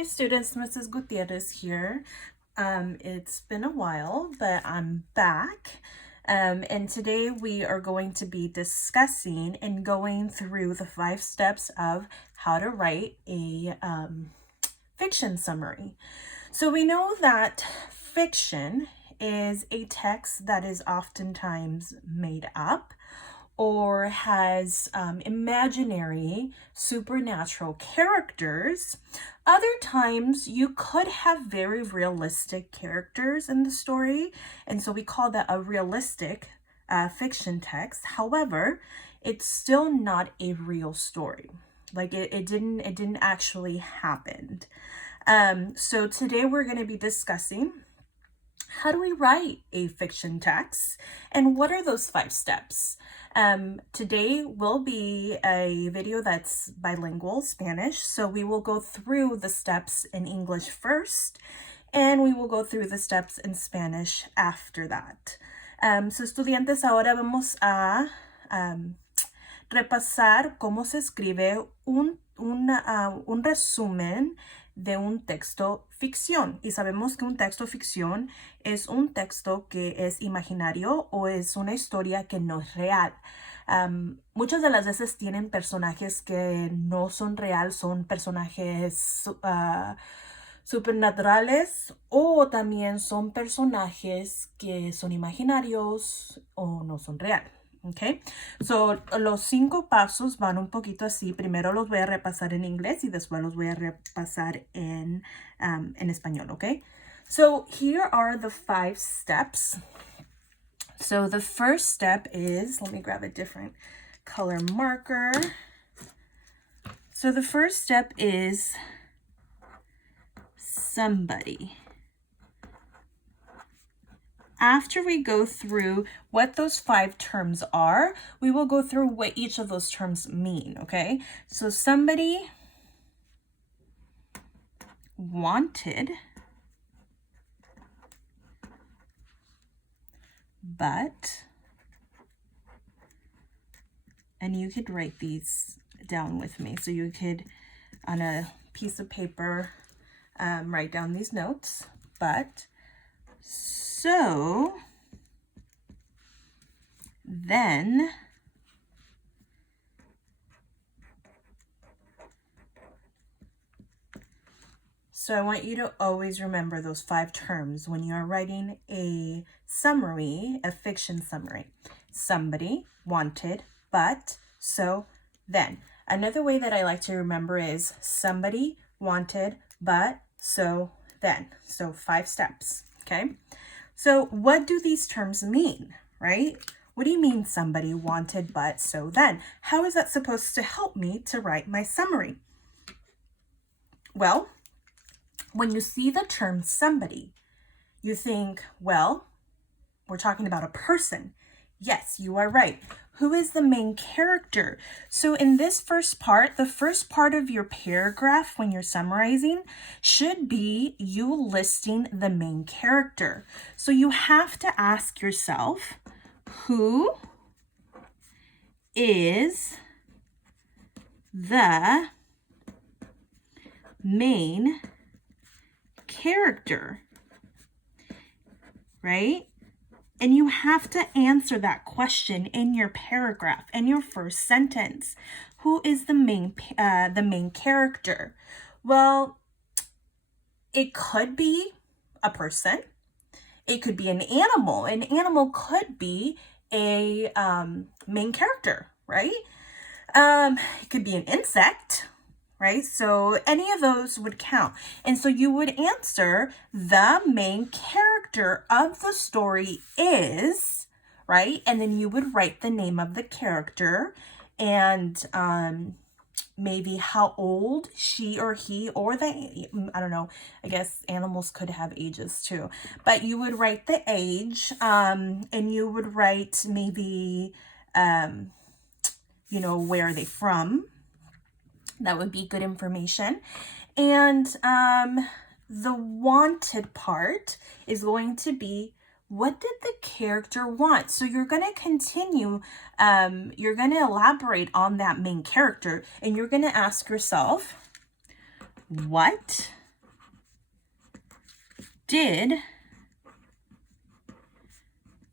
Hi students, Mrs. Gutierrez here. It's been a while, but I'm back. And today we are going to be discussing and going through the 5 steps of how to write a fiction summary. So we know that fiction is a text that is oftentimes made up or has imaginary supernatural characters. Other times you could have very realistic characters in the story, and so we call that a realistic fiction text. However, it's still not a real story. Like it didn't actually happen. So today we're going to be discussing how do we write a fiction text and what are those 5 steps. Today will be a video that's bilingual Spanish, so we will go through the steps in English first and we will go through the steps in Spanish after that. So estudiantes, ahora vamos a repasar cómo se escribe un resumen de un texto ficción. Y sabemos que un texto ficción es un texto que es imaginario o es una historia que no es real. Muchas de las veces tienen personajes que no son real, son personajes supernaturales, o también son personajes que son imaginarios o no son real. Okay, so los 5 pasos van un poquito así. Primero los voy a repasar en inglés y después los voy a repasar en español. Okay, so here are the 5 steps. So the first step is, let me grab a different color marker. So the first step is somebody. After we go through what those 5 terms are, we will go through what each of those terms mean, okay? So somebody wanted, but, and you could write these down with me. So you could, on a piece of paper, write down these notes, but, so, then, so I want you to always remember those 5 terms when you're writing a summary, a fiction summary. Somebody, wanted, but, so, then. Another way that I like to remember is somebody, wanted, but, so, then. So 5 steps, okay? So what do these terms mean, right? What do you mean somebody, wanted, but, so, then? How is that supposed to help me to write my summary? Well, when you see the term somebody, you think, well, we're talking about a person. Yes, you are right. Who is the main character? So in this first part, the first part of your paragraph when you're summarizing should be you listing the main character. So you have to ask yourself, who is the main character, right? And you have to answer that question in your paragraph, in your first sentence. Who is the main character? Well, it could be a person. It could be an animal. An animal could be a main character, right? It could be an insect, right? So any of those would count. And so you would answer the main character of the story is, right? And then you would write the name of the character and maybe how old she or he or they, I don't know, I guess animals could have ages too. But you would write the age and you would write maybe, where are they from? That would be good information. And the wanted part is going to be, what did the character want? So you're going to continue, you're going to elaborate on that main character, and you're going to ask yourself, what did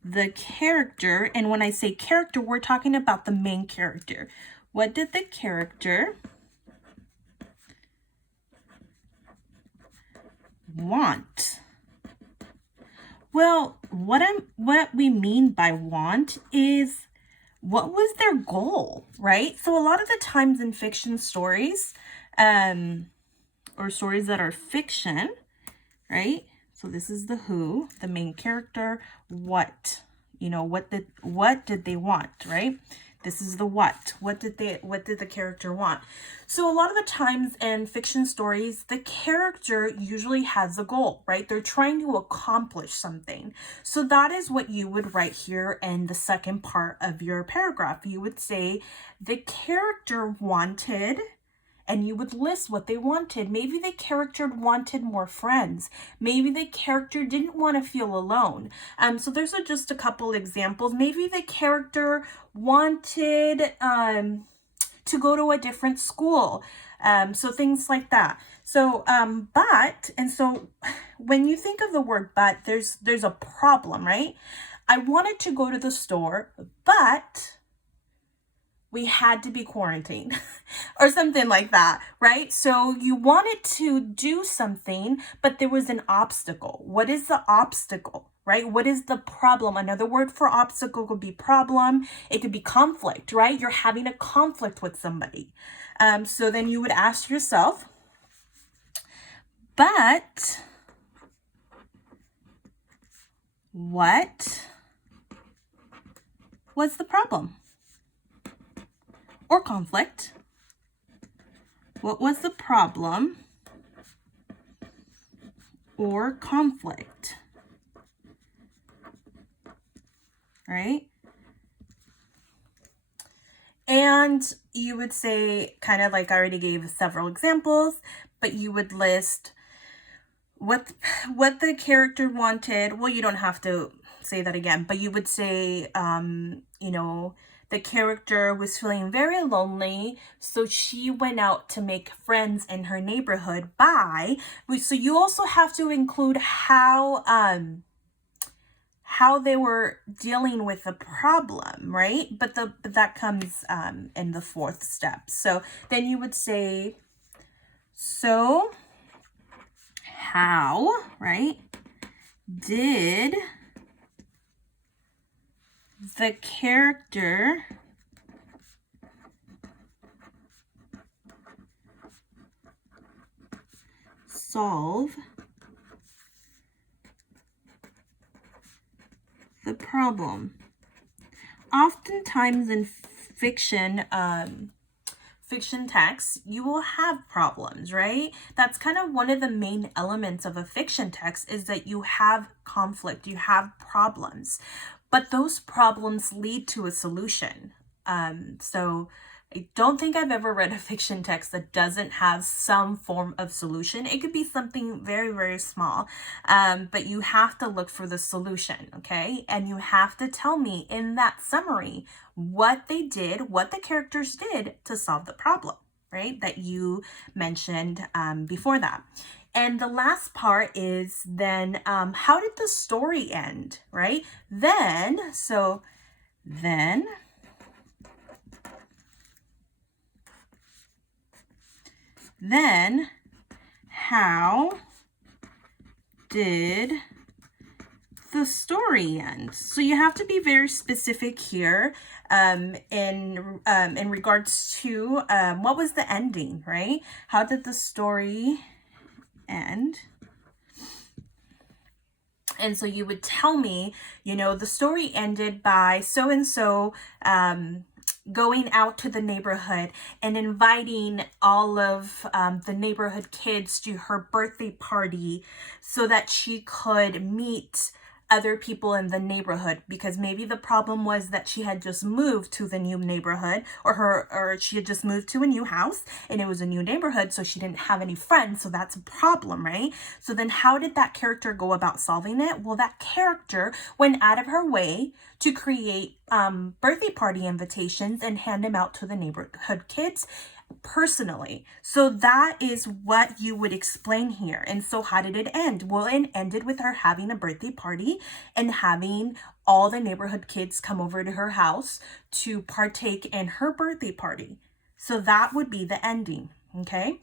the character, and when I say character, we're talking about the main character. What did the character want? Well, what we mean by want is what was their goal, right? So a lot of the times in fiction stories, or stories that are fiction, right? So this is the who, the main character, what, what did they want, right? This is the what. What did the character want? So a lot of the times in fiction stories, the character usually has a goal, right? They're trying to accomplish something. So that is what you would write here in the second part of your paragraph. You would say the character wanted, and you would list what they wanted. Maybe the character wanted more friends. Maybe the character didn't want to feel alone. So there's just a couple examples. Maybe the character wanted to go to a different school. So things like that. So, so when you think of the word but, there's a problem, right? I wanted to go to the store, but we had to be quarantined or something like that, right? So you wanted to do something, but there was an obstacle. What is the obstacle, right? What is the problem? Another word for obstacle could be problem. It could be conflict, right? You're having a conflict with somebody. So then you would ask yourself, but what was the problem? Or conflict. What was the problem or conflict? Right? And you would say, kind of like I already gave several examples, but you would list what the character wanted. Well, you don't have to say that again, but you would say, the character was feeling very lonely, so she went out to make friends in her neighborhood so you also have to include how they were dealing with the problem, right? But that comes in the fourth step. So then you would say, so how, right, did the character solve the problem? Oftentimes in fiction texts, you will have problems, right? That's kind of one of the main elements of a fiction text, is that you have conflict, you have problems, but those problems lead to a solution. So I don't think I've ever read a fiction text that doesn't have some form of solution. It could be something very, very small, but you have to look for the solution, okay? And you have to tell me in that summary what they did, what the characters did to solve the problem, right? That you mentioned before that. And the last part is then, how did the story end, right? Then how did the story end? So you have to be very specific here in regards to what was the ending, right? How did the story end? And so you would tell me, the story ended by so-and-so going out to the neighborhood and inviting all of the neighborhood kids to her birthday party so that she could meet other people in the neighborhood, because maybe the problem was that she had just moved to the new neighborhood, or she had just moved to a new house and it was a new neighborhood, so she didn't have any friends. So that's a problem, right? So then how did that character go about solving it? Well, that character went out of her way to create birthday party invitations and hand them out to the neighborhood kids. personally. So that is what you would explain here. And so how did it end? Well, it ended with her having a birthday party and having all the neighborhood kids come over to her house to partake in her birthday party. So that would be the ending, okay?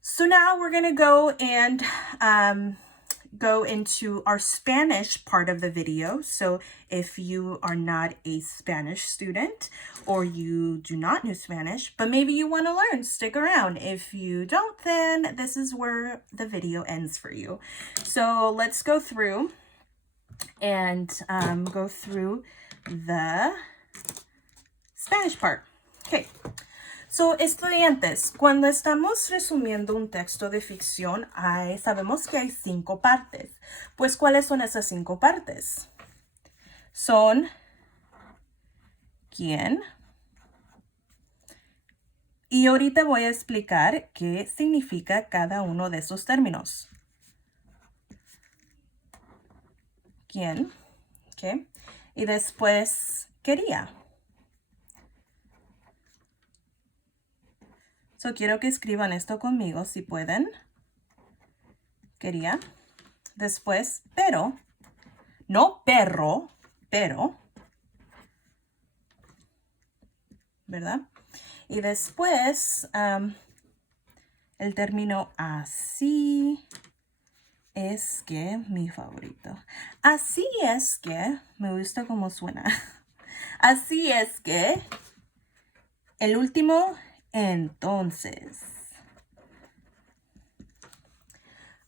So now we're going to go and go into our Spanish part of the video. So if you are not a Spanish student or you do not know Spanish, but maybe you want to learn, stick around. If you don't, then this is where the video ends for you. So let's go through and go through the Spanish part. Okay. So, estudiantes, cuando estamos resumiendo un texto de ficción, sabemos que hay 5 partes. Pues, ¿cuáles son esas 5 partes? Son quién. Y ahorita voy a explicar qué significa cada uno de esos términos. ¿Quién? ¿Qué? Y después, quería. So, quiero que escriban esto conmigo si pueden. Quería. Después, pero. No perro, pero. ¿Verdad? Y después, el término así es que, mi favorito. Así es que, me gusta cómo suena. Así es que, el último, entonces.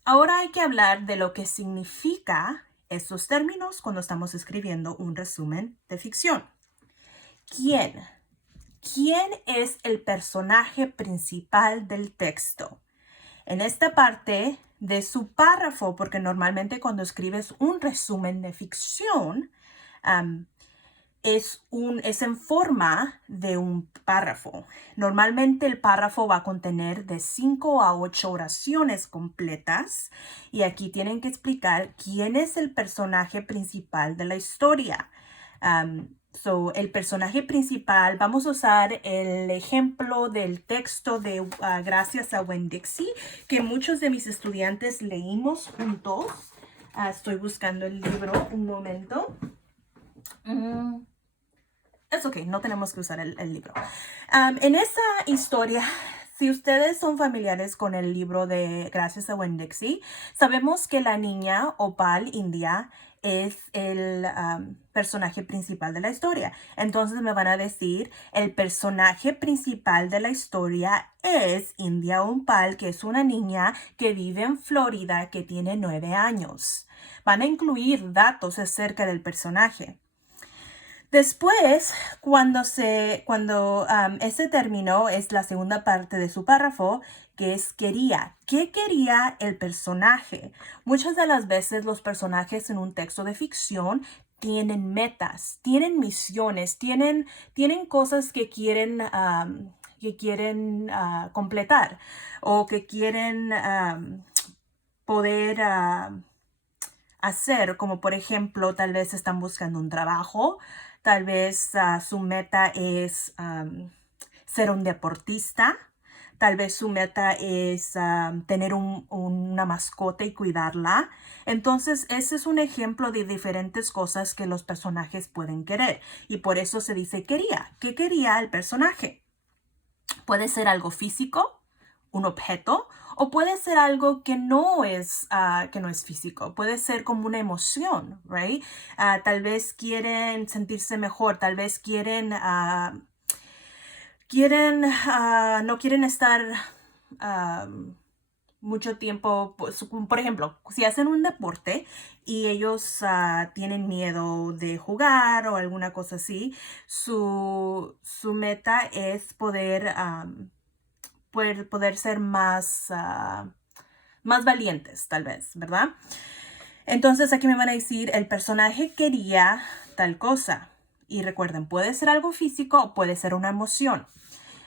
Ahora hay que hablar de lo que significa estos términos cuando estamos escribiendo un resumen de ficción. ¿Quién? ¿Quién es el personaje principal del texto? En esta parte de su párrafo, porque normalmente cuando escribes un resumen de ficción, es en forma de un párrafo. Normalmente el párrafo va a contener de 5 a 8 oraciones completas y aquí tienen que explicar quién es el personaje principal de la historia. El personaje principal, vamos a usar el ejemplo del texto de Gracias a Winn-Dixie, que muchos de mis estudiantes leímos juntos. Estoy buscando el libro, un momento. Es ok, no tenemos que usar el libro. En esa historia, si ustedes son familiares con el libro de Gracias a Winn-Dixie, sabemos que la niña Opal India es el personaje principal de la historia. Entonces me van a decir, el personaje principal de la historia es India Opal, que es una niña que vive en Florida, que tiene 9 años. Van a incluir datos acerca del personaje. Después, cuando ese término es la segunda parte de su párrafo, que es quería. ¿Qué quería el personaje? Muchas de las veces los personajes en un texto de ficción tienen metas, tienen misiones, tienen cosas que quieren completar o que quieren poder hacer, como por ejemplo, tal vez están buscando un trabajo. Tal vez su meta es ser un deportista. Tal vez su meta es tener una mascota y cuidarla. Entonces, ese es un ejemplo de diferentes cosas que los personajes pueden querer. Y por eso se dice quería. ¿Qué quería el personaje? Puede ser algo físico, un objeto, o puede ser algo que no es físico. Puede ser como una emoción, right? Tal vez quieren sentirse mejor, tal vez no quieren estar mucho tiempo. Por ejemplo, si hacen un deporte y ellos tienen miedo de jugar o alguna cosa así, su meta es poder ser más valientes, tal vez, ¿verdad? Entonces aquí me van a decir, el personaje quería tal cosa. Y recuerden, puede ser algo físico o puede ser una emoción.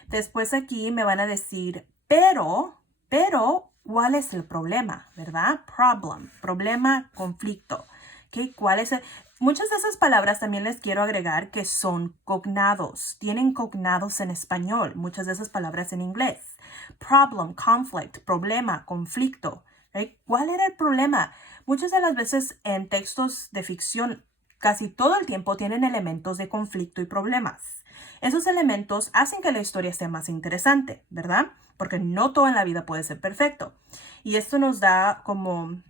Después aquí me van a decir, pero, ¿cuál es el problema? ¿Verdad? Problem, problema, conflicto. ¿Okay? ¿Cuál es Muchas de esas palabras también les quiero agregar que son cognados. Tienen cognados en español, muchas de esas palabras en inglés. Problem, conflict, problema, conflicto. ¿Right? ¿Cuál era el problema? Muchas de las veces en textos de ficción, casi todo el tiempo tienen elementos de conflicto y problemas. Esos elementos hacen que la historia sea más interesante, ¿verdad? Porque no todo en la vida puede ser perfecto. Y esto nos da como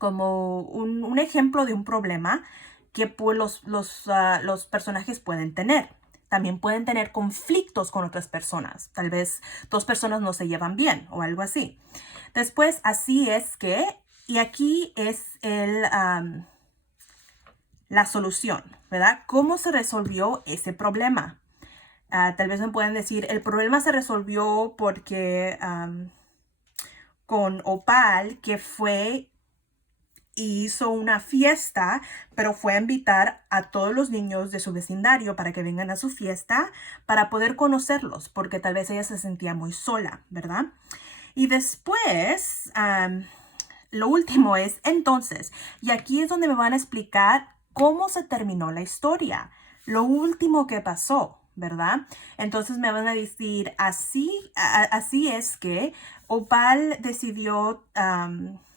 un ejemplo de un problema que pues, los personajes pueden tener. También pueden tener conflictos con otras personas. Tal vez dos personas no se llevan bien o algo así. Después, así es que, y aquí es la solución, ¿verdad? ¿Cómo se resolvió ese problema? Tal vez me pueden decir, el problema se resolvió porque con Opal, que fue y hizo una fiesta, pero fue a invitar a todos los niños de su vecindario para que vengan a su fiesta para poder conocerlos, porque tal vez ella se sentía muy sola, ¿verdad? Y después, lo último es entonces, y aquí es donde me van a explicar cómo se terminó la historia, lo último que pasó, ¿verdad? Entonces me van a decir, así es que Opal decidió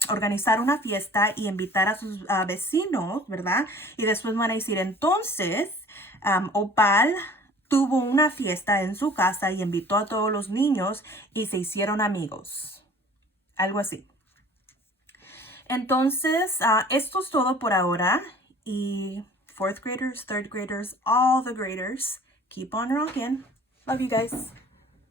organizar una fiesta y invitar a sus vecinos, ¿verdad? Y después van a decir, entonces, Opal tuvo una fiesta en su casa y invitó a todos los niños y se hicieron amigos. Algo así. Entonces, esto es todo por ahora. Y fourth graders, third graders, all the graders, keep on rocking. Love you guys.